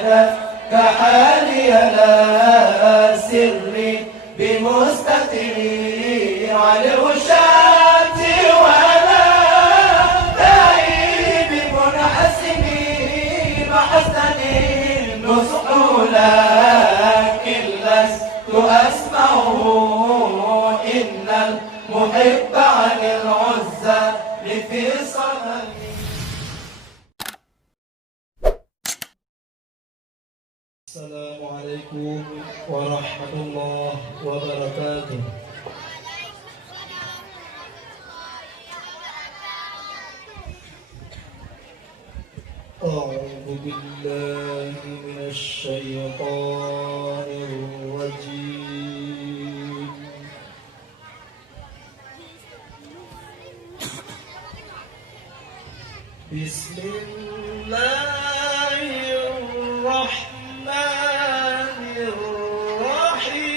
بدت كحالي لا سري بمستتري على الوشاة ولا داعي بمنحسني محسني النصح لكن لست أسمعه إن المحب عن العزى في صنمي. السلام عليكم ورحمة الله وبركاته. أعوذ بالله من الشيطان الرجيم. بسم الله الرحمن الرحيم.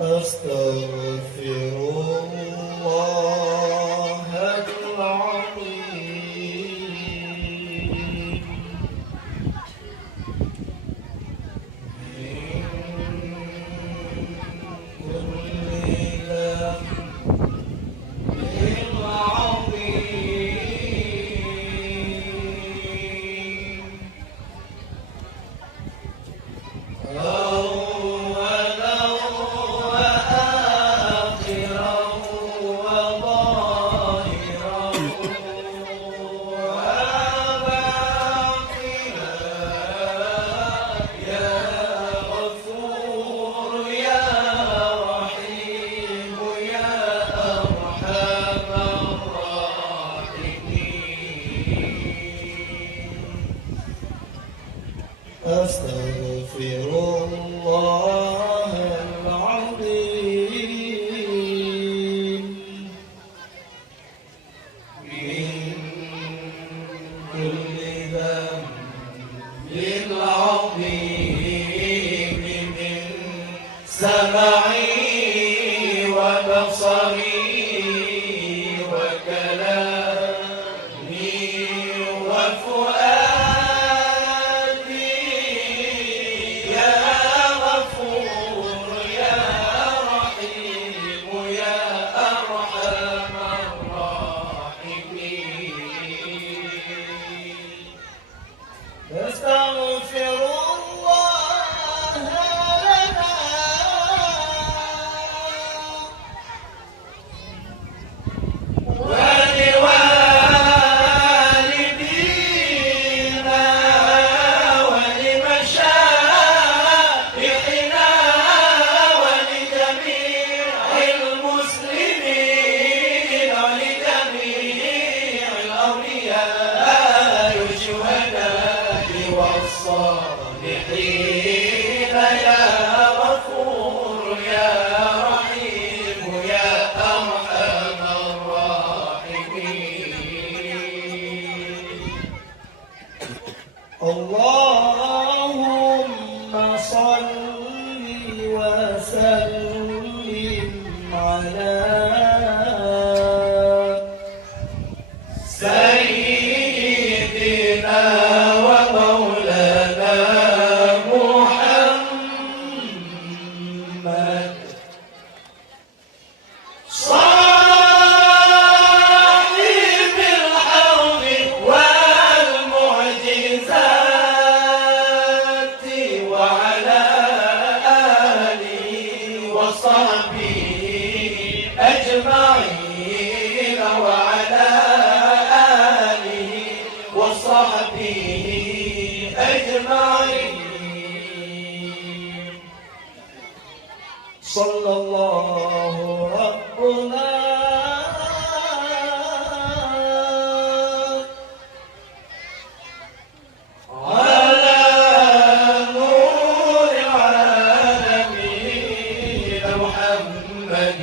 أستغفر الله العظيم من كل ذنب عظيم أولا وآخرا وظاهرا وباطنا يا غفور يا رحيم يا أرحم الراحمين. أستغفر الله العظيم من كل ذنب عظيم من سمعي وبصري وكلامي وفؤادي يا غفور يا رحيم يا أرحم الراحمين. نستغفر الله لنا ولوالدينا ولمشايخنا ولجميع المسلمين ولجميع الأولياء والشهداء والصالحين يا غفور يا رحيم يا أرحم الراحمين. اللهم صل وسلم على سيدنا ومولانا محمد صاحب الحول والمعجزات وعلى آله وصحبه أجمعين وعلى آله وصحبه أجمعين. صلى الله ربنا على نور العالمين محمد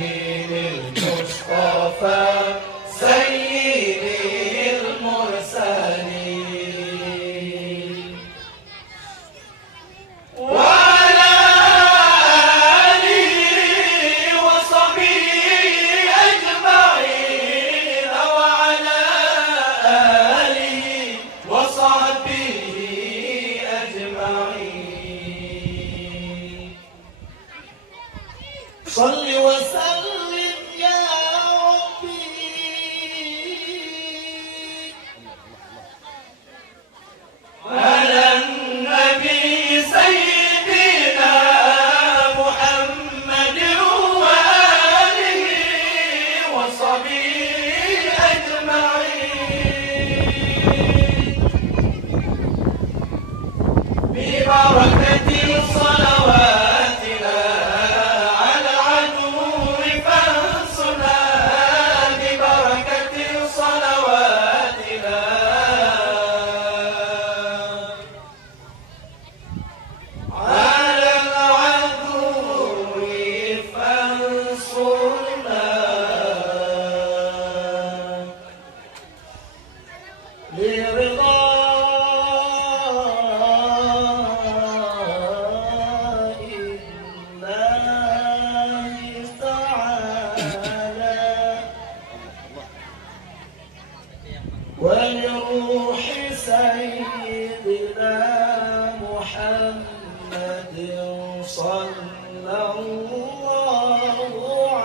المصطفى سيد المرسلين. صل وسلم يا ربي على النبي سيدنا محمد وآله وصحبه أجمعين ببركة صلواتنا على العدو فانصرنا ببركة صلواتنا على العدو فانصرنا لرضا الله تعالى ولروح سيدنا محمد صلى الله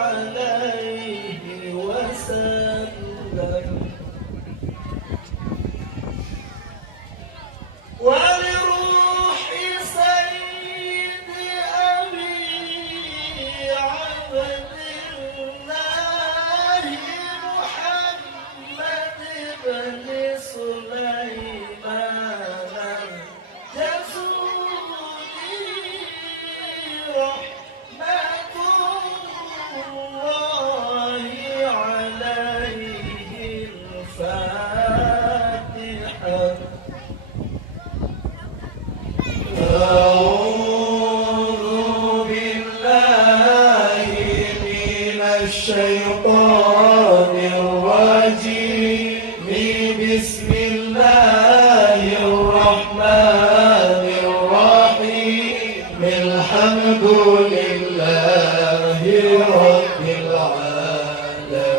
عليه وسلم ولروح سيد أبي عبد الله محمد بن سليمان الجسودي رحمة الله عليه الفاتحة. أعوذ بالله من الشيطان الرجيم بسم الله الرحمن الرحيم الحمد لله رب العالمين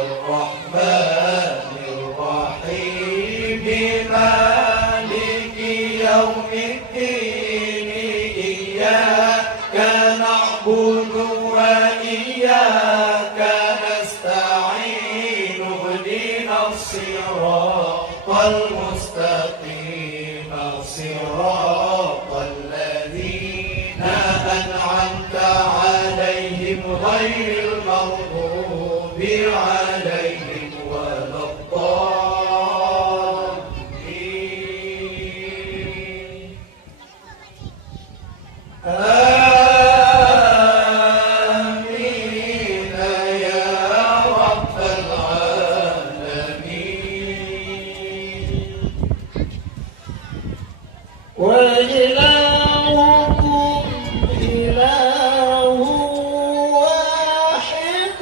الرحمن الرحيم مالك يوم الدين إياك نعبد وإياك نستعين اهدنا الصراط المستقيم صراط الذين أنعمت عليهم غير المغضوب عليهم ولا الضالين. آمين يا رب العالمين. وإلهكم إله واحد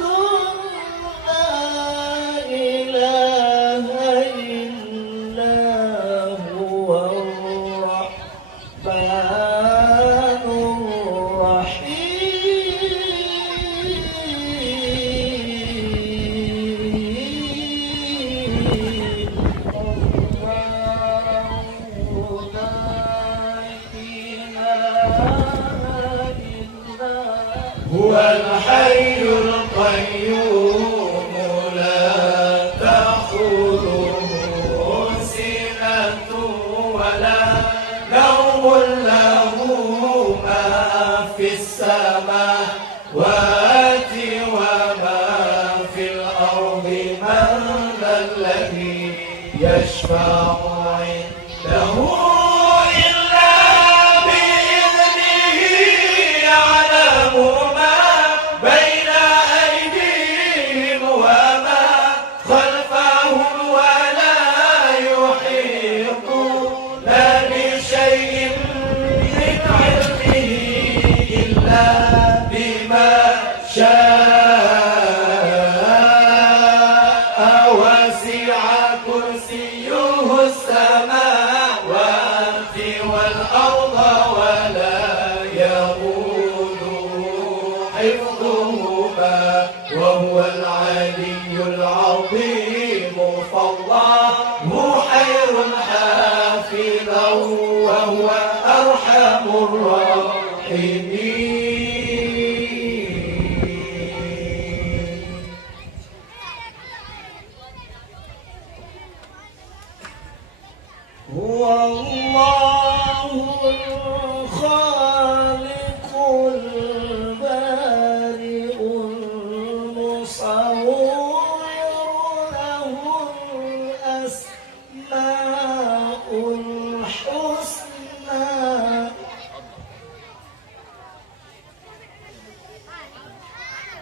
لا إله إلا هو الرحمن الرحيم. هو الحي القيوم لا تأخذه سنة ولا نوم له ما في السماوات وما في الأرض من ذا الذي يشفع عنده إلا بإذنه يعلم ما بين أيديهم وما خلفهم ولا يحيطون بشيء من علمه إلا بما شاء وسع كرسيه السماوات والأرض ولا يؤوده حفظهما وهو العلي العظيم فالله خير حافظا وهو أرحم الراحمين.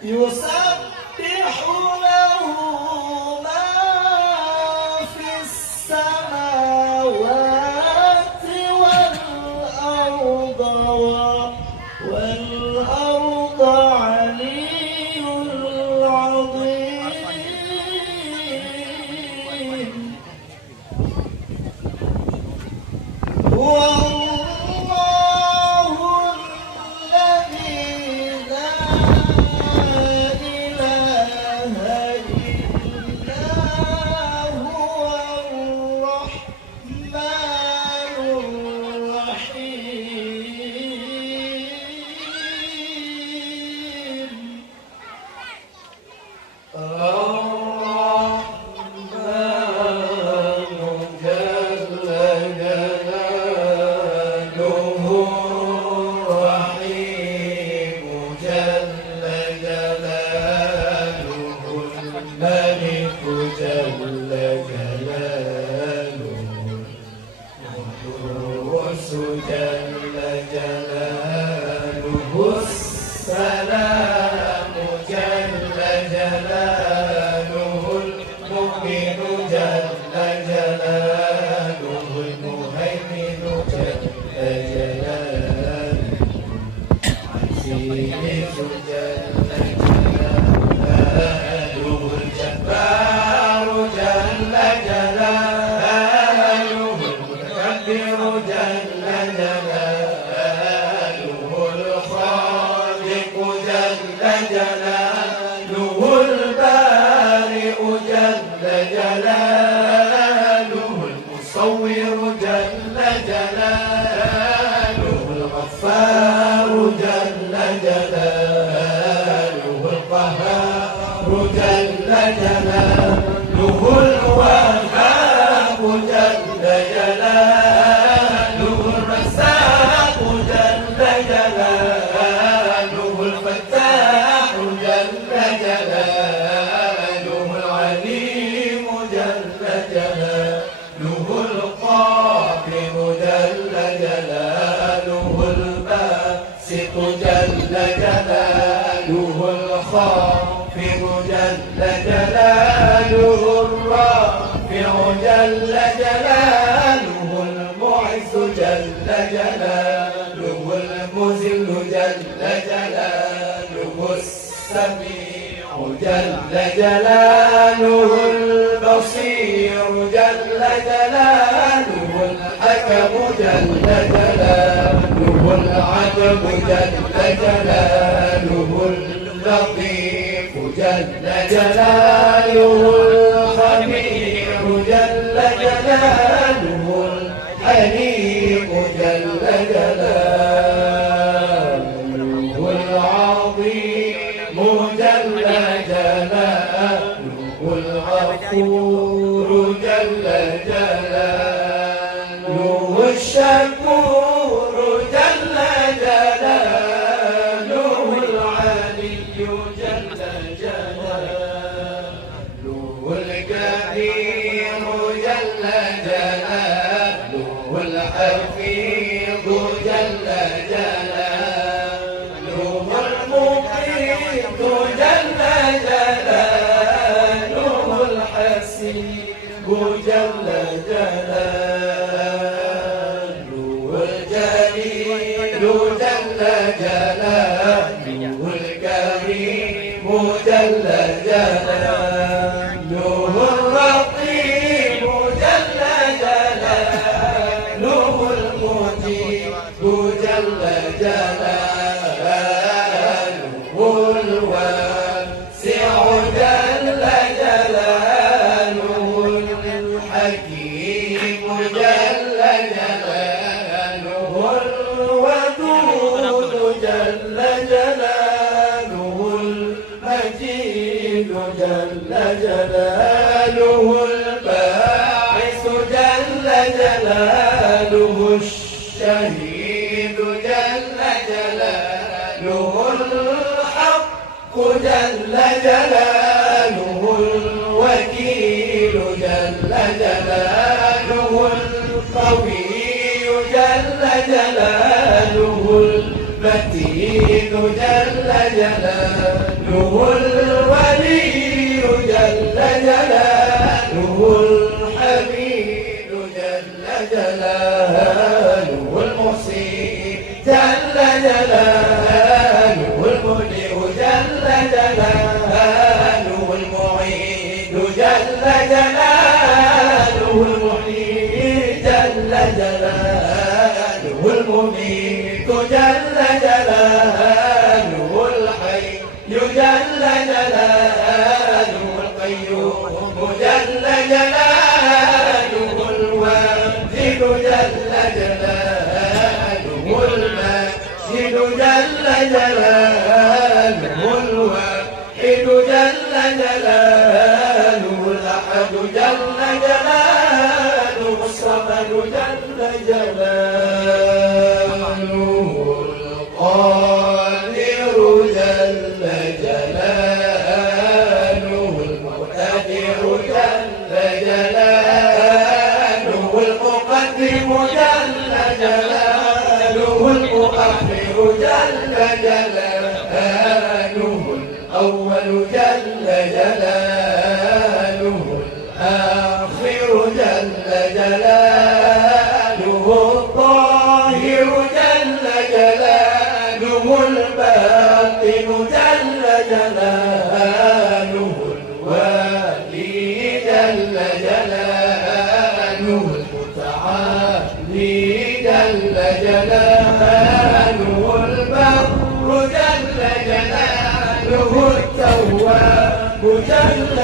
يسبح له ما في السماوات والأرض علي العظيم هو الله الذي لا إله إلا هو الرحمن الرحيم جل جلاله السلام جل جلاله المؤمن جل جلاله المهيمن جل جلاله العزيز جل جلاله الجبار جل جلاله المتكبر جل جلاله الخالق جل جلاله البارئ جل جلاله المصور جل جلاله الغفار جل جلاله القهار جل جلاله الوهاب جل جلاله الرزاق جل جلاله الفتاح جل جلاله العليم جل جلاله القابض جل جلاله الباسط جل جلاله الخافض جل جلاله الرافع جل جلاله المعز جل جلاله المذل جل جلاله السميع جل جلاله البصير جل جلاله الحكم جل جلاله العدل جل جلاله اللطيف جل جلاله الخبير جل جلاله الحليم جل جلاله العظيم جل جلاله الغفور جل جلاله الشكور جل جلاله العلي جل جلاله الكبير جل جلاله الحفيظ جل جلاله المقيت جل جلاله الحسيب جل جلاله الجليل جل جلاله الكريم جل جلاله الرقيب جل جلاله المجيب جل جلاله الواسع جل جلاله الحكيم جل جلاله الودود جل جلاله المجيد جل جلاله الباعث جل جلاله الشهيد جل جلاله الحق جل جلاله الوكيل جل جلاله القوي جل جلاله المتين جل جلاله الولي جل جلاله الحميد جل جلاله المحسن جل جلاله المبدئ جل جلاله المعيد جل جلاله المحيي جل جلاله المميت جل جلاله الحي جل جلاله القيوم جل جلاله الواحد جل جلاله الماجد جل جلاله الواحد جل جلاله الأحد جل جلاله الصمد جل جلاله القادر جل جلاله المقتدر جل جلاله المقدم جل جلاله المؤخر جل جلاله الأول جل جلاله الآخر جل جلاله الظاهر جل جلاله الباطن جل جلاله الوالي جل جلاله المتعالي جل جلاله البر جل جلاله التواب جل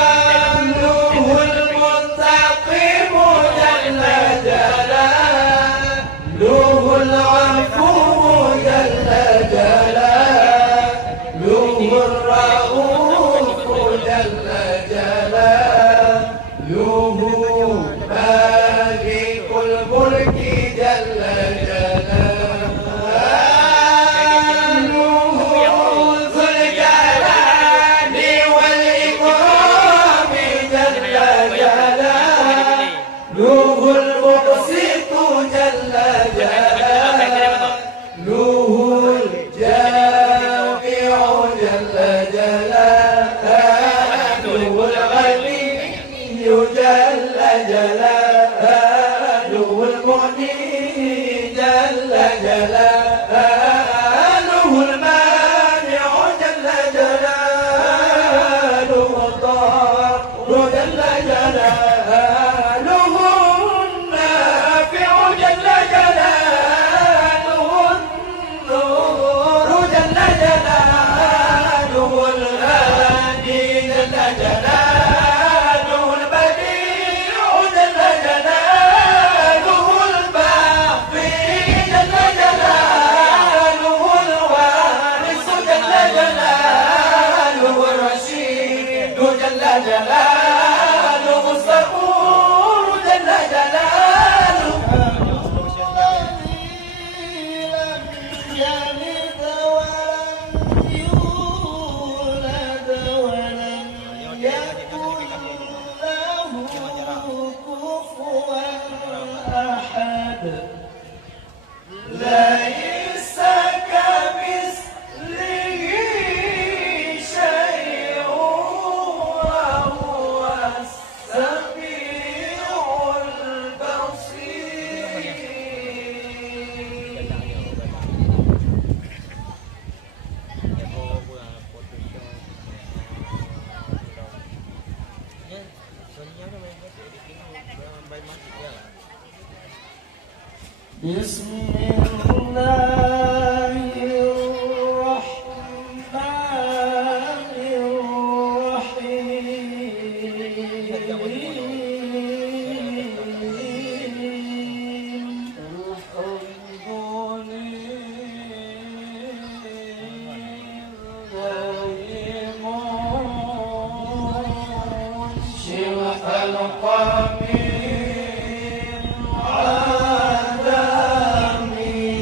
جلاله المنتقم جل جلاله العفو جل جلاله الرؤوف جل جلاله مالك الملك جل جلاله ذو الجلال والإكرام جل جلاله المقسط جل جلاله الجامع جل جلاله الغني جل جلاله المغني جل جلاله المانع جل جلاله الضار جل جلاله النافع جل جلاله النور جل جلاله الهادي جل جلاله البديع جل جلاله الباقي جل جلاله الوارث جل جلاله الرشيد جل جلاله الصبور جل جلاله يلد ولم يولد ولم يكن له كفوا أحد ليس كمثله شيء وهو السميع البصير بسم الله الرحمن الرحيم شرح القمير عدمي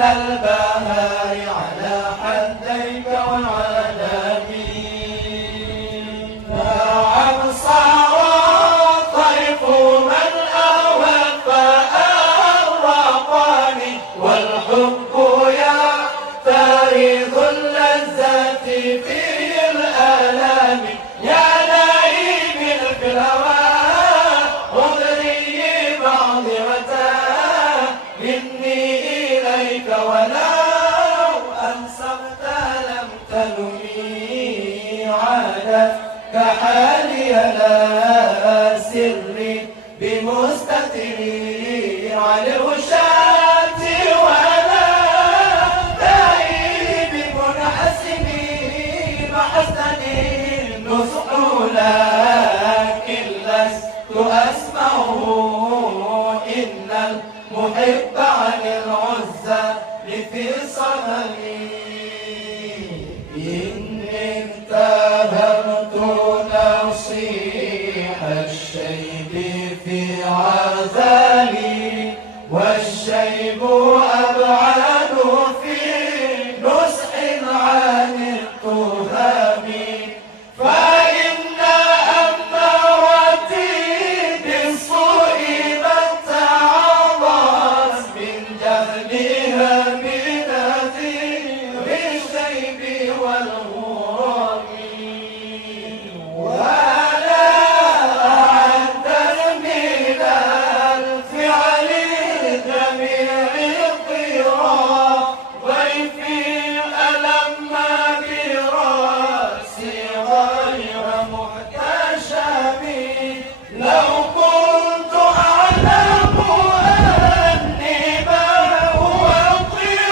البهار على حديك والعالمين. نعم صار الطيف من أهوى فأرقني والحب يعترض اللذات في الآلام. يا نائم في الهوى أغري معذرة مني إليك ولو أنصفت لم تلمي عادت كحالي لا سري بمستتري على الوشاة ولا داعي بمنحسني محسني النصح لكن لست أسمعه إن المحب عن العزى في صنمي. إني انتهبت نصيح الشيب في عزالي والشيب أبعد في نصح عن التهم. فإن أمارتي بالسوء من تعرضت من جهلها بنذير الشيب والغرام. ولا أعد من الفعل جميع الضرار ضيفي ألم برأسي غير محتشم. لو كنت أعلم أني ما هو طير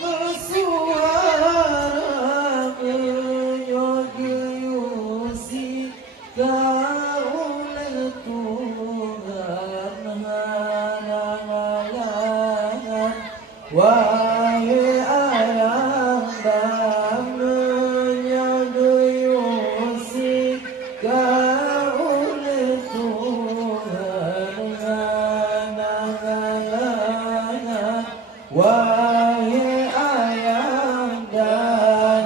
bersuara menyogeyusi kaulah Tuhan halangan wahai ayahanda menyogeyusi kaulah Tuhan halangan wahai ayahanda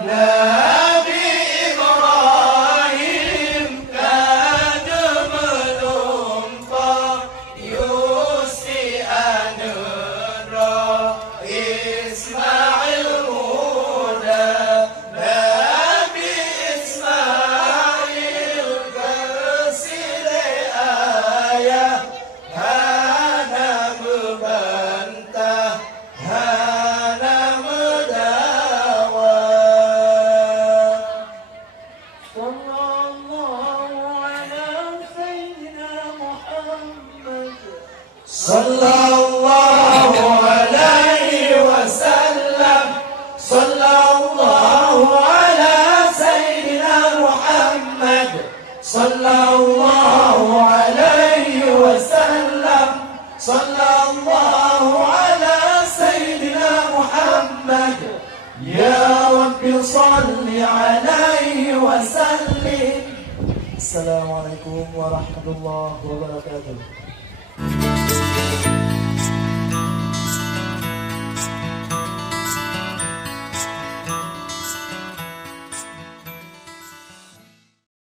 Nabi Ibrahim kada menumpah Yusi anura Ismail muda Nabi Ismail kesile ayah hana membantah hana mendawah sallallahu alaihi wasallam sallallahu ala sayyidina Muhammad sallallahu alaihi wasallam sallallahu ala sayyidina Muhammad ya rabbi salli alaihi wasallim. Assalamualaikum warahmatullahi wabarakatuh.